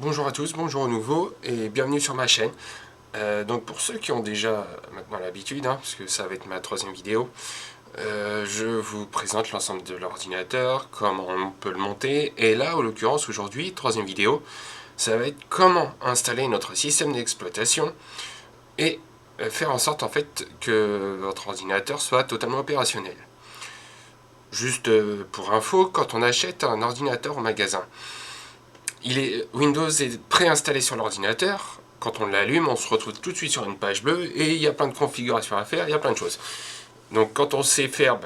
Bonjour à tous, bonjour au nouveau et bienvenue sur ma chaîne. Donc pour ceux qui ont déjà maintenant l'habitude, parce que ça va être ma troisième vidéo, je vous présente l'ensemble de l'ordinateur, comment on peut le monter. Et là, en l'occurrence aujourd'hui, troisième vidéo, ça va être comment installer notre système d'exploitation et faire en sorte en fait que votre ordinateur soit totalement opérationnel. Juste pour info, quand on achète un ordinateur au magasin, Windows est préinstallé sur l'ordinateur. Quand on l'allume, on se retrouve tout de suite sur une page bleue et il y a plein de configurations à faire, il y a plein de choses. Donc quand on sait faire,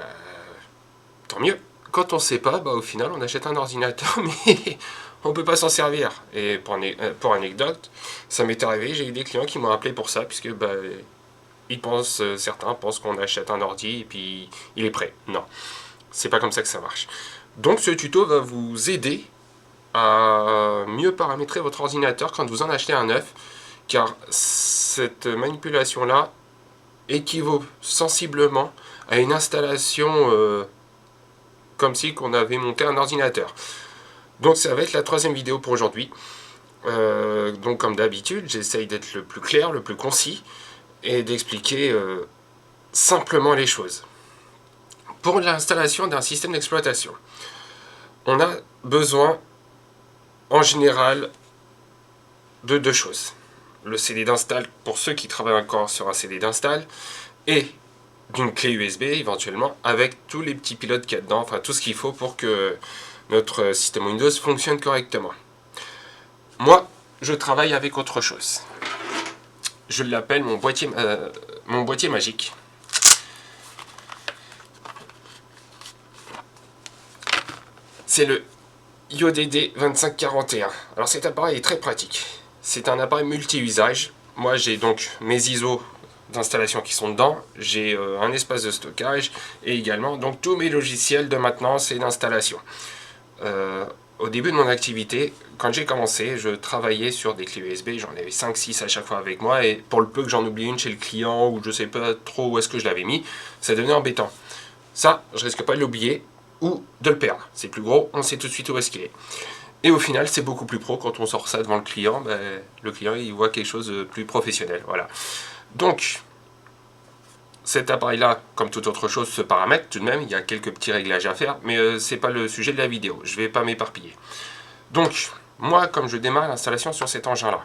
tant mieux. Quand on ne sait pas, au final, on achète un ordinateur, mais on ne peut pas s'en servir. Et pour anecdote, ça m'est arrivé, j'ai eu des clients qui m'ont appelé pour ça, puisque certains pensent qu'on achète un ordi et puis il est prêt. Non, c'est pas comme ça que ça marche. Donc ce tuto va vous aider à mieux paramétrer votre ordinateur quand vous en achetez un neuf, car cette manipulation-là équivaut sensiblement à une installation comme si on avait monté un ordinateur. Donc ça va être la troisième vidéo pour aujourd'hui. Donc comme d'habitude, j'essaye d'être le plus clair, le plus concis, et d'expliquer simplement les choses. Pour l'installation d'un système d'exploitation, on a besoin en général de deux choses. Le CD d'install pour ceux qui travaillent encore sur un CD d'install et d'une clé USB éventuellement avec tous les petits pilotes qu'il y a dedans, enfin tout ce qu'il faut pour que notre système Windows fonctionne correctement. Moi, je travaille avec autre chose. Je l'appelle mon boîtier magique. C'est le IODD 2541. Alors cet appareil est très pratique. C'est un appareil multi-usage. Moi j'ai donc mes ISO d'installation qui sont dedans, j'ai un espace de stockage et également donc tous mes logiciels de maintenance et d'installation. Au début de mon activité, quand j'ai commencé, je travaillais sur des clés USB, j'en avais 5-6 à chaque fois avec moi, et pour le peu que j'en oublie une chez le client, ou je sais pas trop où est-ce que je l'avais mis, ça devenait embêtant. Ça, je risque pas de l'oublier, ou de le perdre. C'est plus gros, on sait tout de suite où est-ce qu'il est. Et au final, c'est beaucoup plus pro quand on sort ça devant le client il voit quelque chose de plus professionnel. Voilà. Donc, cet appareil-là, comme toute autre chose, se paramètre tout de même. Il y a quelques petits réglages à faire, mais c'est pas le sujet de la vidéo. Je vais pas m'éparpiller. Donc, moi, comme je démarre l'installation sur cet engin-là,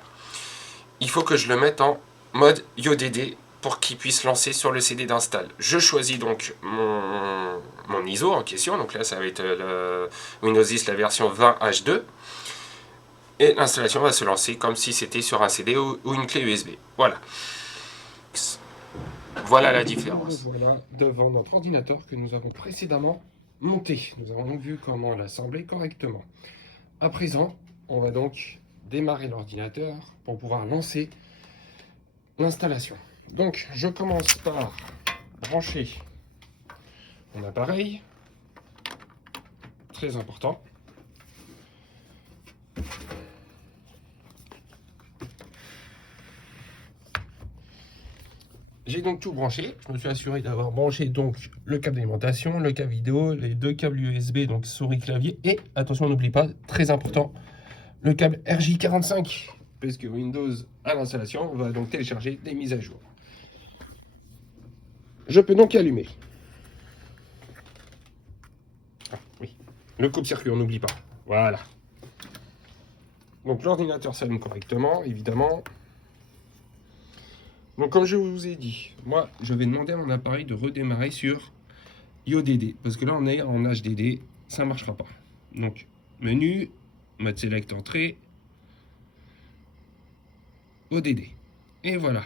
il faut que je le mette en mode IODD pour qu'il puisse lancer sur le CD d'install. Je choisis donc mon ISO en question, donc là ça va être le Windows 10, la version 20H2, et l'installation va se lancer comme si c'était sur un CD ou une clé USB. Voilà. Voilà la différence. Voilà devant notre ordinateur que nous avons précédemment monté. Nous avons donc vu comment l'assembler correctement. À présent, on va donc démarrer l'ordinateur pour pouvoir lancer l'installation. Donc, je commence par brancher mon appareil. Très important. J'ai donc tout branché. Je me suis assuré d'avoir branché donc le câble d'alimentation, le câble vidéo, les deux câbles USB, donc souris clavier, et attention, on n'oublie pas, très important, le câble RJ45, parce que Windows à l'installation va donc télécharger des mises à jour. Je peux donc allumer. Ah, oui, le coupe-circuit, on n'oublie pas. Voilà. Donc l'ordinateur s'allume correctement, évidemment. Donc comme je vous ai dit, moi je vais demander à mon appareil de redémarrer sur IODD, parce que là on est en HDD, ça ne marchera pas. Donc menu, mode select entrée, ODD. Et voilà.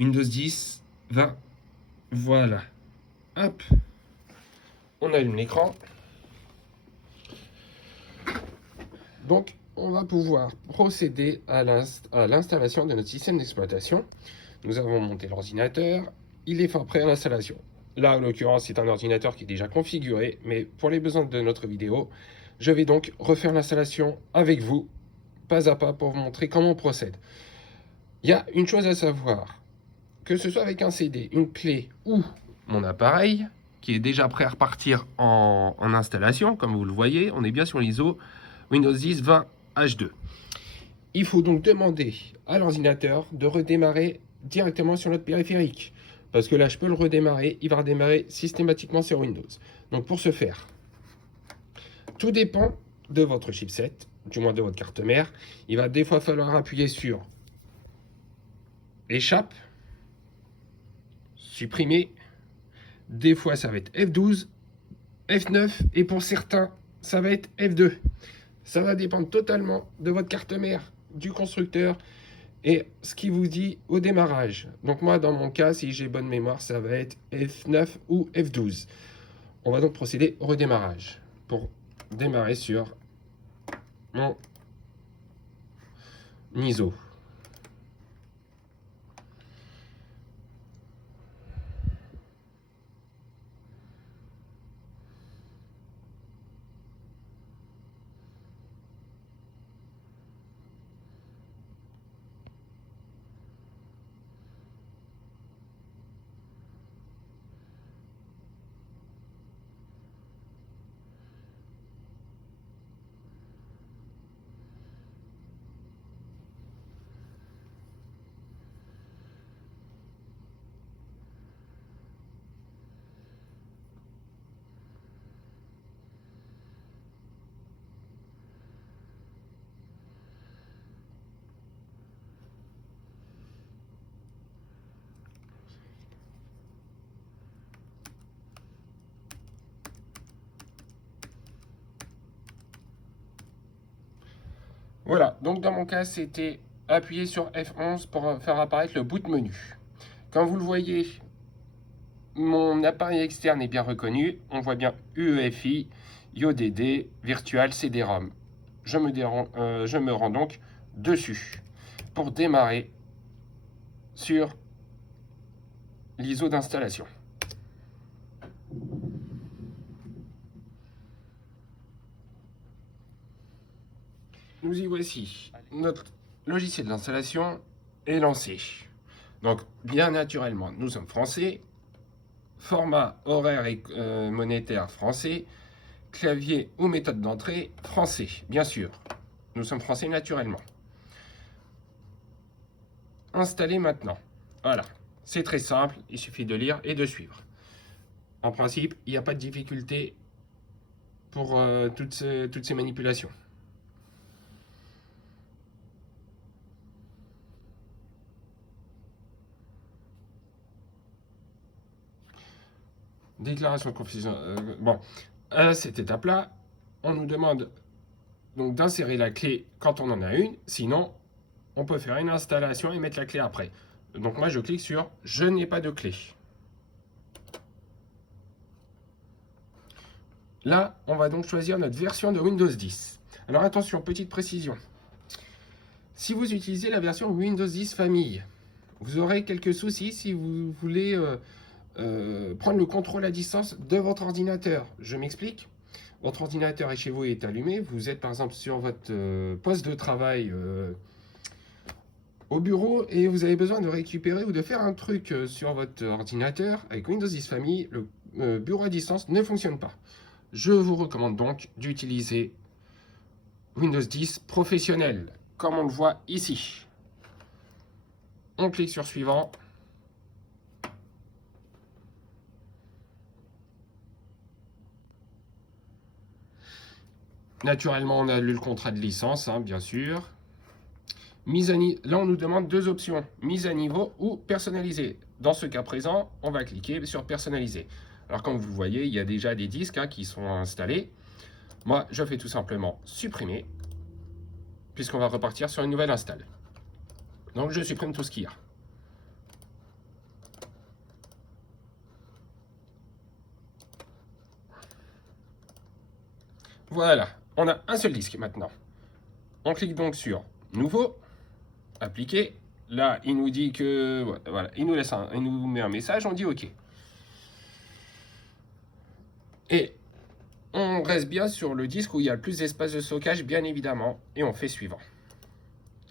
Windows 10, 20, voilà. Hop, on allume l'écran. Donc, on va pouvoir procéder à l'installation de notre système d'exploitation. Nous avons monté l'ordinateur, il est fort prêt à l'installation. Là, en l'occurrence, c'est un ordinateur qui est déjà configuré, mais pour les besoins de notre vidéo, je vais donc refaire l'installation avec vous, pas à pas, pour vous montrer comment on procède. Il y a une chose à savoir, que ce soit avec un CD, une clé ou mon appareil, qui est déjà prêt à repartir en installation, comme vous le voyez, on est bien sur l'ISO Windows 10 20H2. Il faut donc demander à l'ordinateur de redémarrer directement sur notre périphérique. Parce que là, je peux le redémarrer, il va redémarrer systématiquement sur Windows. Donc pour ce faire, tout dépend de votre chipset, du moins de votre carte mère. Il va des fois falloir appuyer sur échappe, supprimer. Des fois, ça va être F12, F9 et pour certains, ça va être F2. Ça va dépendre totalement de votre carte mère, du constructeur et ce qui vous dit au démarrage. Donc moi, dans mon cas, si j'ai bonne mémoire, ça va être F9 ou F12. On va donc procéder au redémarrage pour démarrer sur mon ISO. Voilà, donc dans mon cas, c'était appuyer sur F11 pour faire apparaître le boot menu. Comme vous le voyez, mon appareil externe est bien reconnu. On voit bien UEFI, IODD, Virtual CD-ROM. Je me rends donc dessus pour démarrer sur l'ISO d'installation. Nous y voici. Notre logiciel d'installation est lancé. Donc, bien naturellement, nous sommes français. Format horaire et monétaire français. Clavier ou méthode d'entrée français, bien sûr. Nous sommes français naturellement. Installer maintenant. Voilà. C'est très simple, il suffit de lire et de suivre. En principe, il n'y a pas de difficulté pour toutes ces manipulations. Déclaration de confusion. Bon, à cette étape-là, on nous demande donc d'insérer la clé quand on en a une. Sinon, on peut faire une installation et mettre la clé après. Donc moi, je clique sur « Je n'ai pas de clé ». Là, on va donc choisir notre version de Windows 10. Alors attention, petite précision. Si vous utilisez la version Windows 10 famille, vous aurez quelques soucis si vous voulez prendre le contrôle à distance de votre ordinateur. Je m'explique. Votre ordinateur est chez vous et est allumé. Vous êtes par exemple sur votre poste de travail au bureau et vous avez besoin de récupérer ou de faire un truc sur votre ordinateur. Avec Windows 10 famille, le bureau à distance ne fonctionne pas. Je vous recommande donc d'utiliser Windows 10 professionnel, comme on le voit ici. On clique sur suivant. Naturellement, on a lu le contrat de licence, hein, bien sûr. Là, on nous demande deux options, mise à niveau ou personnalisée. Dans ce cas présent, on va cliquer sur personnaliser. Alors, comme vous le voyez, il y a déjà des disques qui sont installés. Moi, je fais tout simplement supprimer, puisqu'on va repartir sur une nouvelle install. Donc, je supprime tout ce qu'il y a. Voilà, on a un seul disque maintenant. On clique donc sur Nouveau, Appliquer. Là, il nous dit que... Voilà, il nous met un message, on dit OK. Et on reste bien sur le disque où il y a le plus d'espace de stockage, bien évidemment, et on fait suivant.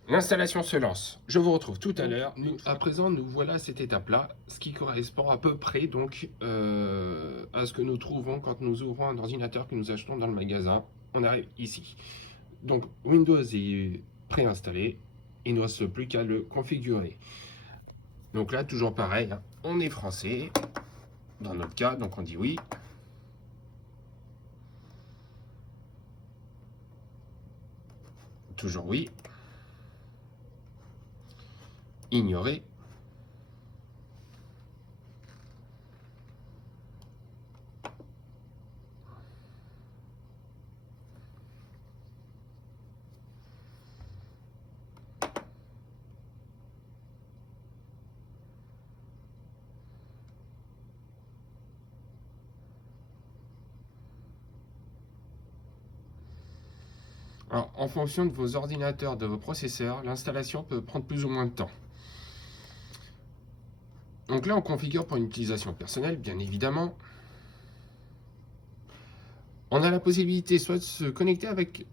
L'installation se lance. Je vous retrouve tout à l'heure. À présent, nous voilà à cette étape-là, ce qui correspond à peu près donc à ce que nous trouvons quand nous ouvrons un ordinateur que nous achetons dans le magasin. On arrive ici. Donc Windows est préinstallé. Il ne reste plus qu'à le configurer. Donc là, toujours pareil, hein, on est français. Dans notre cas, donc on dit oui. Toujours oui. Ignorer. Alors, en fonction de vos ordinateurs, de vos processeurs, l'installation peut prendre plus ou moins de temps. Donc là, on configure pour une utilisation personnelle, bien évidemment. On a la possibilité soit de se connecter avec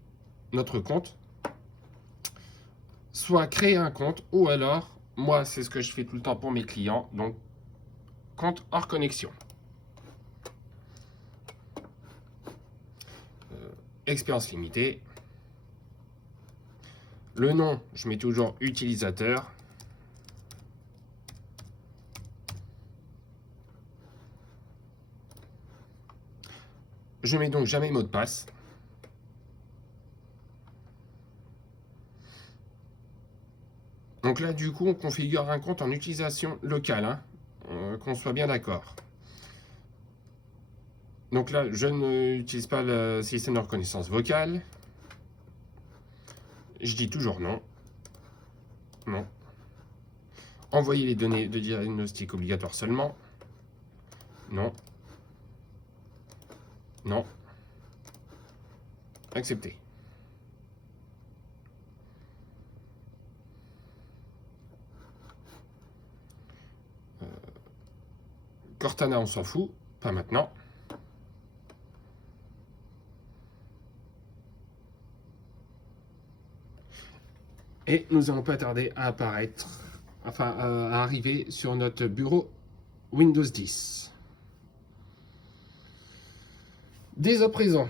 notre compte, soit créer un compte, ou alors, moi, c'est ce que je fais tout le temps pour mes clients, donc compte hors connexion. Expérience limitée. Le nom, je mets toujours utilisateur. Je mets donc jamais mot de passe. Donc là, du coup, on configure un compte en utilisation locale, hein, qu'on soit bien d'accord. Donc là, je n'utilise pas le système de reconnaissance vocale. Je dis toujours non. Non. Envoyer les données de diagnostic obligatoire seulement. Non. Non. Accepter. Cortana, on s'en fout. Pas maintenant. Et nous n'allons pas tarder à apparaître, enfin à arriver sur notre bureau Windows 10. Dès à présent,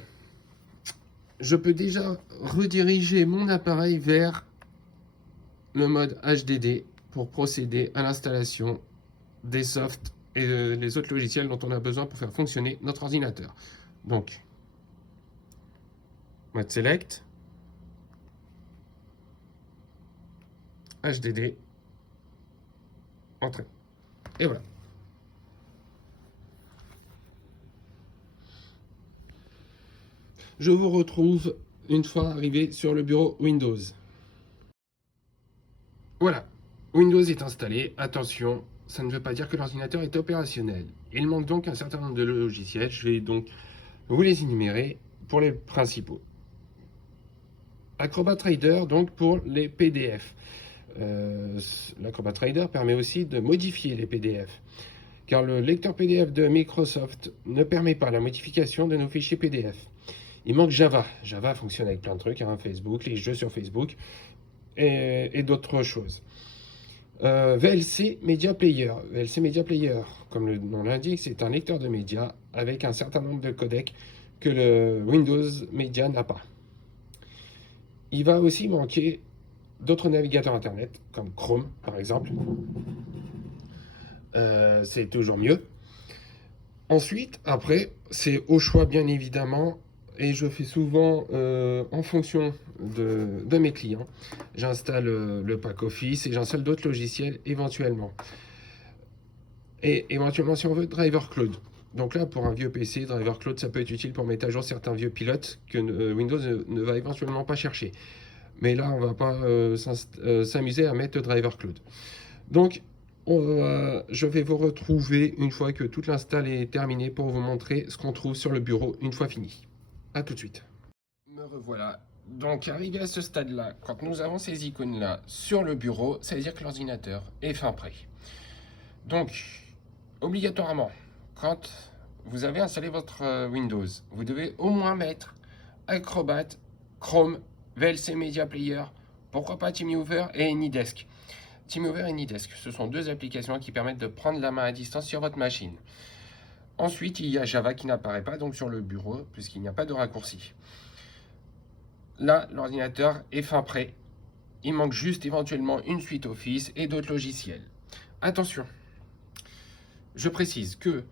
je peux déjà rediriger mon appareil vers le mode HDD pour procéder à l'installation des softs et les autres logiciels dont on a besoin pour faire fonctionner notre ordinateur. Donc, mode Select, HDD, Entrée. Et voilà. Je vous retrouve une fois arrivé sur le bureau Windows. Voilà, Windows est installé. Attention, ça ne veut pas dire que l'ordinateur est opérationnel. Il manque donc un certain nombre de logiciels. Je vais donc vous les énumérer pour les principaux. Acrobat Reader, donc pour les PDF. L'Acrobat Reader permet aussi de modifier les PDF, car le lecteur PDF de Microsoft ne permet pas la modification de nos fichiers PDF. Il manque Java. Java fonctionne avec plein de trucs, hein, Facebook, les jeux sur Facebook et d'autres choses. VLC Media Player. VLC Media Player, comme le nom l'indique, c'est un lecteur de médias avec un certain nombre de codecs que le Windows Media n'a pas. Il va aussi manquer d'autres navigateurs internet, comme Chrome par exemple. C'est toujours mieux. Ensuite, après, c'est au choix bien évidemment, et je fais souvent en fonction de mes clients. J'installe le pack Office et j'installe d'autres logiciels éventuellement. Et éventuellement, si on veut, Driver Cloud. Donc là, pour un vieux PC, Driver Cloud, ça peut être utile pour mettre à jour certains vieux pilotes que Windows ne va éventuellement pas chercher. Mais là, on ne va pas s'amuser à mettre Driver Cloud. Donc, je vais vous retrouver une fois que toute l'install est terminée pour vous montrer ce qu'on trouve sur le bureau une fois fini. A tout de suite. Me revoilà. Donc, arrivé à ce stade-là, quand nous avons ces icônes-là sur le bureau, ça veut dire que l'ordinateur est fin prêt. Donc, obligatoirement, quand vous avez installé votre Windows, vous devez au moins mettre Acrobat, Chrome, VLC Media Player Pourquoi pas TeamViewer et AnyDesk? TeamViewer et AnyDesk, ce sont deux applications qui permettent de prendre la main à distance sur votre machine. Ensuite, il y a Java qui n'apparaît pas donc sur le bureau, puisqu'il n'y a pas de raccourci. Là, l'ordinateur est fin prêt. Il manque juste éventuellement une suite Office et d'autres logiciels. Attention, je précise que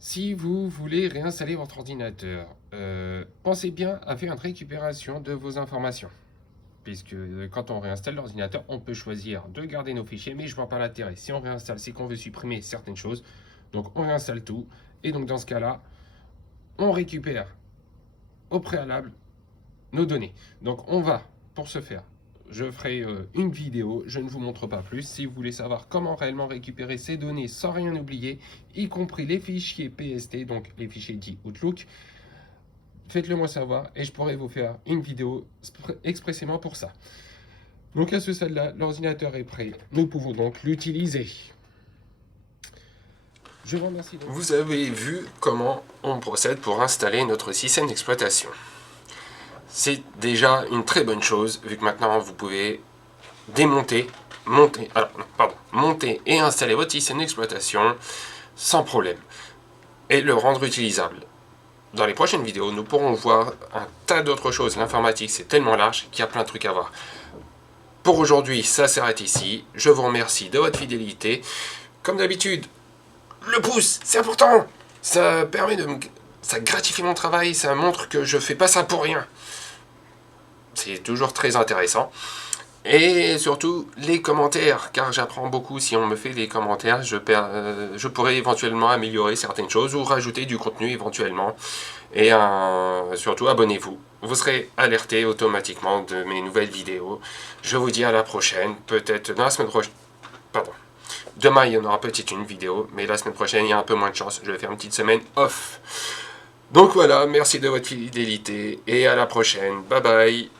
si vous voulez réinstaller votre ordinateur, pensez bien à faire une récupération de vos informations. Puisque quand on réinstalle l'ordinateur, on peut choisir de garder nos fichiers, mais je vois pas l'intérêt. Si on réinstalle, c'est qu'on veut supprimer certaines choses. Donc on réinstalle tout. Et donc dans ce cas-là, on récupère au préalable nos données. Donc on va, pour ce faire, je ferai une vidéo, je ne vous montre pas plus. Si vous voulez savoir comment réellement récupérer ces données sans rien oublier, y compris les fichiers PST, donc les fichiers dits Outlook, faites-le moi savoir et je pourrai vous faire une vidéo expressément pour ça. Donc à ce stade-là, l'ordinateur est prêt. Nous pouvons donc l'utiliser. Je vous remercie. Vous avez vu comment on procède pour installer notre système d'exploitation. C'est déjà une très bonne chose, vu que maintenant vous pouvez monter et installer votre système d'exploitation sans problème et le rendre utilisable. Dans les prochaines vidéos, nous pourrons voir un tas d'autres choses. L'informatique, c'est tellement large qu'il y a plein de trucs à voir. Pour aujourd'hui, ça s'arrête ici. Je vous remercie de votre fidélité. Comme d'habitude, le pouce, c'est important. Ça permet ça gratifie mon travail, ça montre que je fais pas ça pour rien. C'est toujours très intéressant. Et surtout, les commentaires, car j'apprends beaucoup. Si on me fait des commentaires, je pourrais éventuellement améliorer certaines choses ou rajouter du contenu éventuellement. Et surtout, abonnez-vous. Vous serez alerté automatiquement de mes nouvelles vidéos. Je vous dis à la prochaine, peut-être dans la semaine prochaine. Pardon. Demain, il y en aura peut-être une vidéo, mais la semaine prochaine, il y a un peu moins de chance. Je vais faire une petite semaine off. Donc voilà, merci de votre fidélité et à la prochaine. Bye bye.